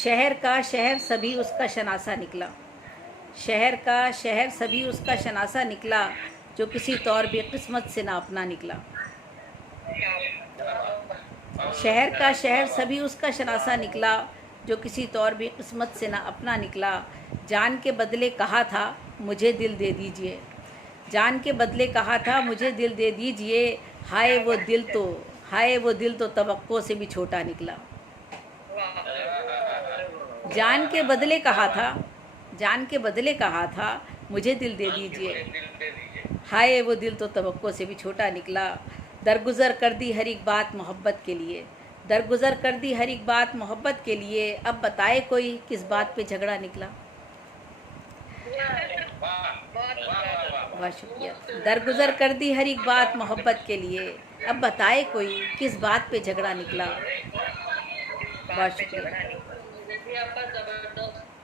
शहर का शहर सभी उसका शनासा निकला। शहर का शहर सभी उसका शनासा निकला, जो किसी तौर भी किस्मत से ना अपना निकला। शहर का शहर सभी उसका शनासा निकला, जो किसी तौर भी किस्मत से ना अपना निकला। जान के बदले कहा था मुझे दिल दे दीजिए, जान के बदले कहा था मुझे दिल दे दीजिए। हाय वो दिल तो, हाय वो दिल तो तवक्को से भी छोटा निकला। जान के बदले कहा था, जान के बदले कहा था मुझे दिल दे दीजिए। हाय वो दिल तो तवक्को से भी छोटा निकला। दरगुजर कर दी हर एक बात मोहब्बत के लिए, दरगुजर कर दी हर एक बात मोहब्बत के लिए। अब बताए कोई किस बात पे झगड़ा निकला। बहुत शुक्रिया। दरगुजर कर दी हर एक बात मोहब्बत के लिए, अब बताए कोई किस बात पे झगड़ा निकला। बहुत शुक्रिया,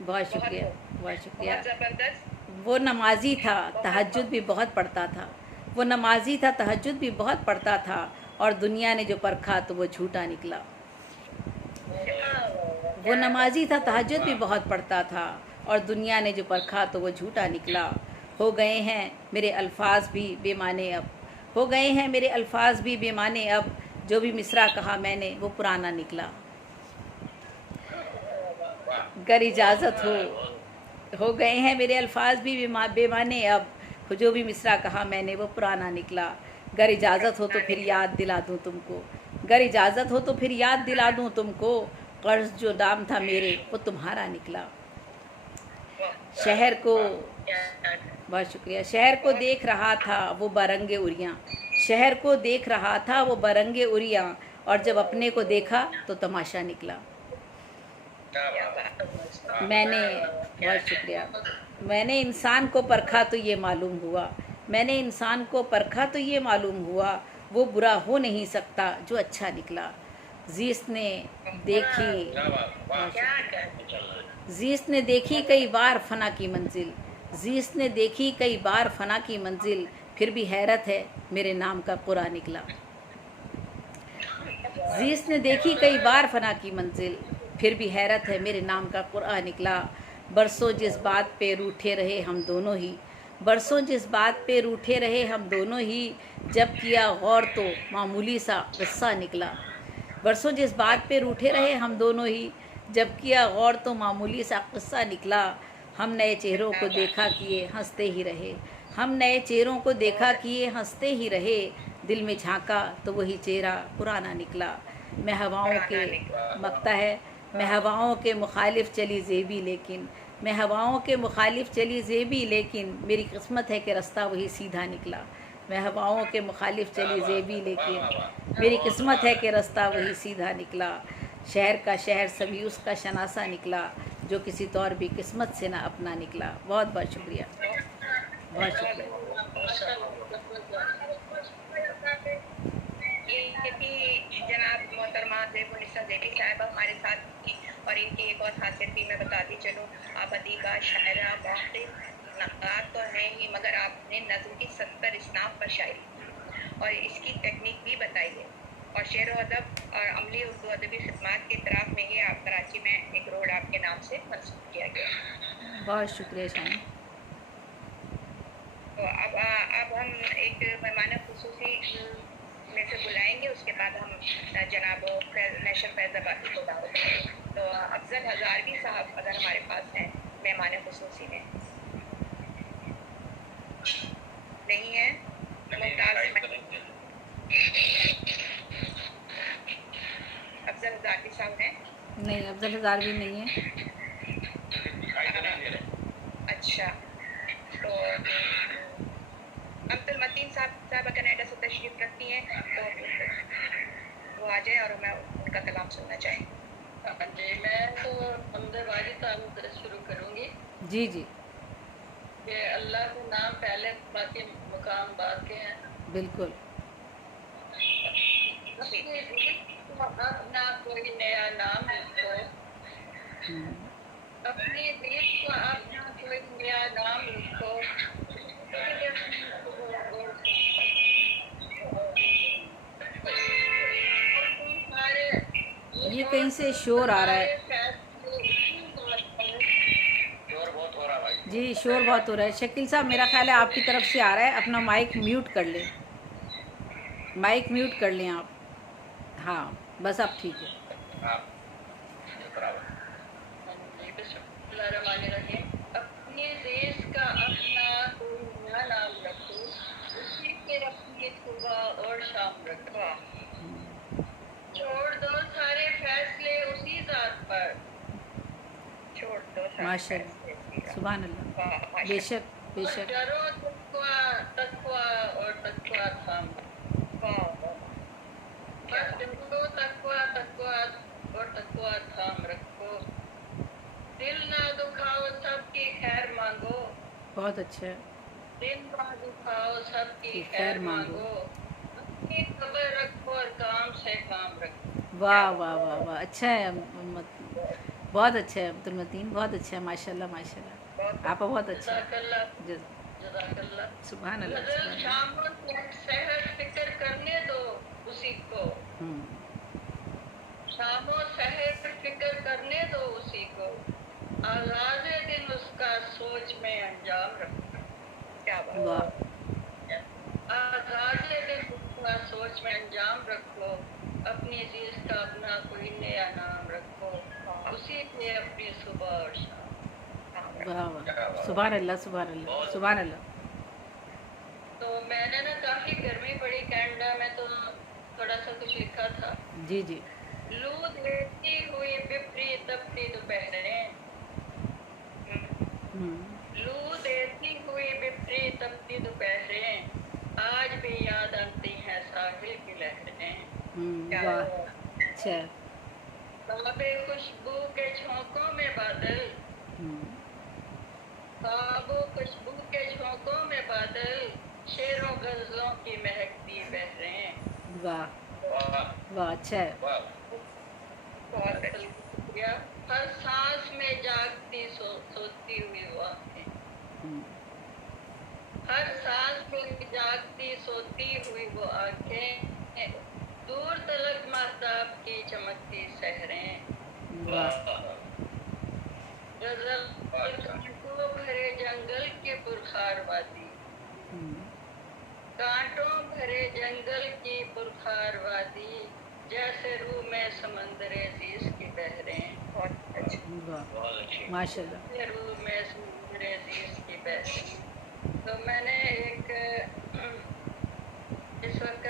बहुत शुक्रिया, बहुत शुक्रिया। वो नमाजी था तहज्जुद भी बहुत पढ़ता था, वो नमाजी था तहज्जुद भी बहुत पढ़ता था, और दुनिया ने जो परखा तो वो झूठा निकला। वो नमाजी था तहज्जुद भी बहुत पढ़ता था, और दुनिया ने जो परखा तो वो झूठा निकला। हो गए हैं मेरे अल्फाज भी बेमाने अब, हो गए हैं मेरे अल्फाज भी बेमाने अब, जो भी मिसरा कहा मैंने वो पुराना निकला। गर इजाज़त हो गए हैं मेरे अल्फाज भी बेमाने अब, जो भी मिसरा कहा मैंने वो पुराना निकला। गर इजाज़त हो तो फिर याद दिला दूँ तुमको, गर इजाज़त हो तो फिर याद दिला दूँ तुमको, कर्ज जो नाम था मेरे वो तुम्हारा निकला। शहर को, बहुत शुक्रिया। शहर को देख रहा था वो बरंगे उरियाँ, शहर को देख रहा था वो बरंगे उरियाँ, और जब अपने को देखा तो तमाशा निकला। मैंने, बहुत शुक्रिया, मैंने इंसान को परखा तो ये मालूम हुआ, मैंने इंसान को परखा तो ये मालूम हुआ, वो बुरा हो नहीं सकता जो अच्छा निकला। ज़ीस्त ने देखी, ज़ीस्त ने देखी कई बार फना की मंजिल, ज़ीस्त ने देखी कई बार फना की मंजिल, फिर भी हैरत है मेरे नाम का कुरा निकला। ज़ीस्त ने देखी कई बार फना की मंजिल, फिर भी हैरत है मेरे नाम का कुरा निकला। बरसों जिस बात पे रूठे रहे हम दोनों ही, बरसों जिस बात पे रूठे रहे हम दोनों ही, जब किया गौर तो मामूली सा किस्सा निकला। बरसों जिस बात पे रूठे रहे हम दोनों ही, जब किया गौर तो मामूली सा किस्सा निकला। हम नए चेहरों को देखा किए हंसते ही रहे, हम नए चेहरों को देखा किए हंसते ही रहे, दिल में झांका तो वही चेहरा पुराना निकला। मैं हवाओं के मकता है, मैं हवाओं के मुखालिफ चली ज़ेबी लेकिन, मैं हवाओं के मुखालिफ चली ज़ेबी लेकिन, मेरी किस्मत है कि रास्ता वही सीधा निकला। मैं हवाओं के मुखालिफ चली ज़ेबी लेकिन, मेरी किस्मत है कि रास्ता वही सीधा निकला। शहर का शहर सभी उसका शनासा निकला, जो किसी तौर भी किस्मत से ना अपना निकला। बहुत बहुत शुक्रिया, बहुत शुक्रिया। जनाब मोहतरमा ज़ेबुन्निसा ज़ेबी साहब हमारे साथ थी, और इनकी एक और खासियत भी मैं बताती चलूँ। आप अदीबा, शायरा, मौक़िफ़, नक़ाद तो हैं ही, मगर आपने नज़्म की 70 इसनाफ़ पर शायरी की और इसकी टेक्निक भी बताई है। और शेर व अदब और अमली उर्दू अदबी खिदमात के इतराफ़ में ही आप कराची में एक रोड आपके नाम से मंसूब किया गया। बहुत शुक्रिया शान। तो अब हम एक मेहमान खुसूसी में से बुलाएंगे, उसके बाद हम जनाब नेशर फैज़ाबादी को दावत देंगे। तो अफजल हज़ारवी साहब अगर हमारे पास हैं मेहमान खुसूसी में, नहीं है अफजल हज़ारवी साहब हैं? नहीं, अफजल हज़ारवी नहीं है। अच्छा, तो अब्दुल मतीन साहब कनाडा से तशरीफ़ रखती हैं, तो वो आ जाए और मैं उनका कलाम सुनना चाहें। जी, मैं तो हमदवादी साहब से शुरू करूँगी। जी जी, कि अल्लाह के नाम पहले, बाकी मुकाम बाद के हैं। बिल्कुल। अपना कोई नया नाम लिखो, अपने देश को अपना कोई नया नाम लिखो। ये कहीं से शोर आ रहा है। शोर बहुत हो रहा भाई। जी शोर बहुत हो रहा है। शकील साहब मेरा ख्याल है आपकी तरफ से आ रहा है, अपना माइक म्यूट कर लें, माइक म्यूट कर लें आप। हाँ बस अब ठीक है। हाँ, बराबर। जी, बिस्मिल्लाहिर्रहमानिर्रहीम। अपने देश का अपना कोई नया नाम रखो, उसी पे अपनी सुबह और शाम रखो। छोड़ दो सारे फैसले उसी जात पर। छोड़ दो सारे माशाल्लाह, फैसले। सुभान अल्लाह, वाह, माशाल्लाह। बेशक और बेशक। डरो तकवा, तकवा और तकवा थाम। वाह, वाह। बस डरो तकवा, तकवा और तकवा थाम रखो। दिल ना दुखाओ, सबकी खैर मांगो। बहुत अच्छा है। दिल ना दुखाओ, सबकी की खैर मांगो। अपनी खबर रखो और काम से काम रखो। वाह वाह वाह वाह, अच्छा है बहुत अच्छा है अब्दुल मतीन, बहुत अच्छा है, माशाल्लाह माशाल्लाह, आप बहुत अच्छा है। जज़ाकल्लाह, जज़- जज़ाकल्लाह। सुभान अल्लाह गज़ल सुभान अल्लाह। शामों तक सहर फिक्र करने दो उसी को। शामों सहर फिक्र करने दो उसी को। आगाज़े दिन उसका सोच में अंजाम रखो। क्या बात। वाह आगाज़े दिन उसका सोच में अंजाम रखो। अपनी चीज का अपना कोई नया नाम रखो। उसी पे अपनी सुबह और शाम। वाह वाह, सुभान अल्लाह सुभान अल्लाह सुभान अल्लाह। तो मैंने ना काफी गर्मी पड़ी कनाडा में, तो थोड़ा सा कुछ लिखा था। जी जी। लू देती हुई बिपरी तपती दोपहरें। लू देती हुई बिपरी तपती दोपहरें, आज भी याद आती हैं साहिल की लहरें। वाह अच्छा। बाबे खुशबू के झोंकों में बादल, बाबो खुशबू के झोंकों में बादल, शेरों गजलों की महकती बहरें। वाह वाह अच्छा है। बहुत अच्छा। शुक्रिया। हर सांस में जागती सोती हुई वो आंखें। हर सांस में जागती सोती हुई वो आंखें, दूर तलक महताब की चमकती सहरें। गजल कांटों भरे जंगल की पुरखार वादी, कांटों भरे जंगल की पुरखार वादी, जैसे रूह में समंदरे अजीज की बहरें। बहुत अच्छी। माशाल्लाह। रूह में समंदरे अजीज की बहरें। तो मैंने एक इस वक्त